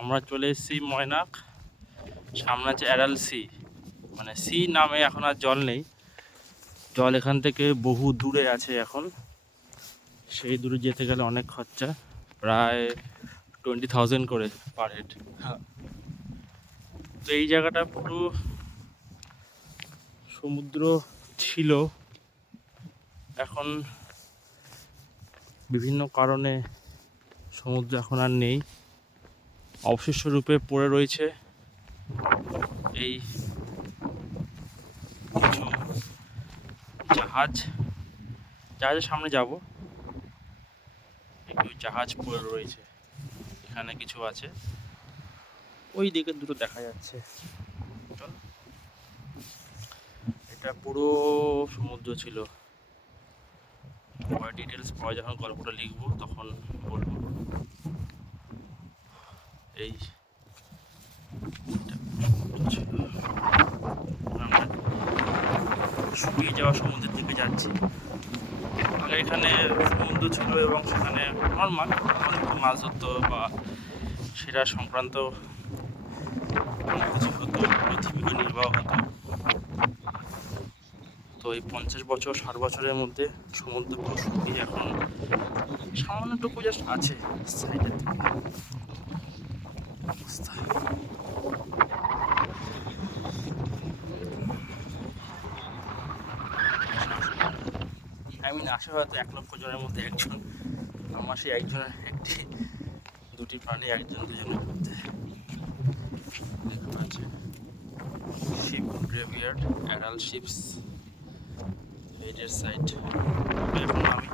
আমরা চলে এসেছি ময়নাক। সামনে আছে অ্যাডাল সি, মানে সি নামে এখন আর জল নেই। জল এখান থেকে বহু দূরে আছে এখন। সেই দূরে যেতে গেলে অনেক খরচা, প্রায় 20,000 করে পার হেড। তো এই জায়গাটা পুরো সমুদ্র ছিল, এখন বিভিন্ন কারণে সমুদ্র এখন আর নেই, অবশিষ্ট রূপে পড়ে রয়েছে এই কিছু জাহাজের সামনে যাব, একটু জাহাজ পড়ে রয়েছে এখানে, কিছু আছে ওই দিকে দুটো দেখা যাচ্ছে। চল, এটা পুরো সমুদ্র ছিল। পরে ডিটেলস পরে যখন গল্পটা লিখবো তখন বলবো। এই আমরা শুকিয়ে যাওয়া সমুদ্রের দিকে যাচ্ছি। আগে এখানে সমুদ্র ছিল এবং সেখানে নর্মাল অনেক মাছ ধরতো বা সেটা সংক্রান্ত অনেক কিছু হতো, জীবিকা নির্বাহ হতো। তো এই 50 বছর 60 বছরের মধ্যে সমুদ্র পুরো শুকিয়ে এখন সামান্যটুকু জাস্ট আছে সাইডের দিকে অবস্থা। আমি আসে হয়তো 1 লক্ষ জনের মধ্যে একজন, আমার সেই একজনের একটি দুটি প্রাণী একজন দুজনের মধ্যে দেখা আছে। শিপ গ্রেভিয়ার্ড, অ্যাডাল শিপস, হেডের সাইড। এখন আমি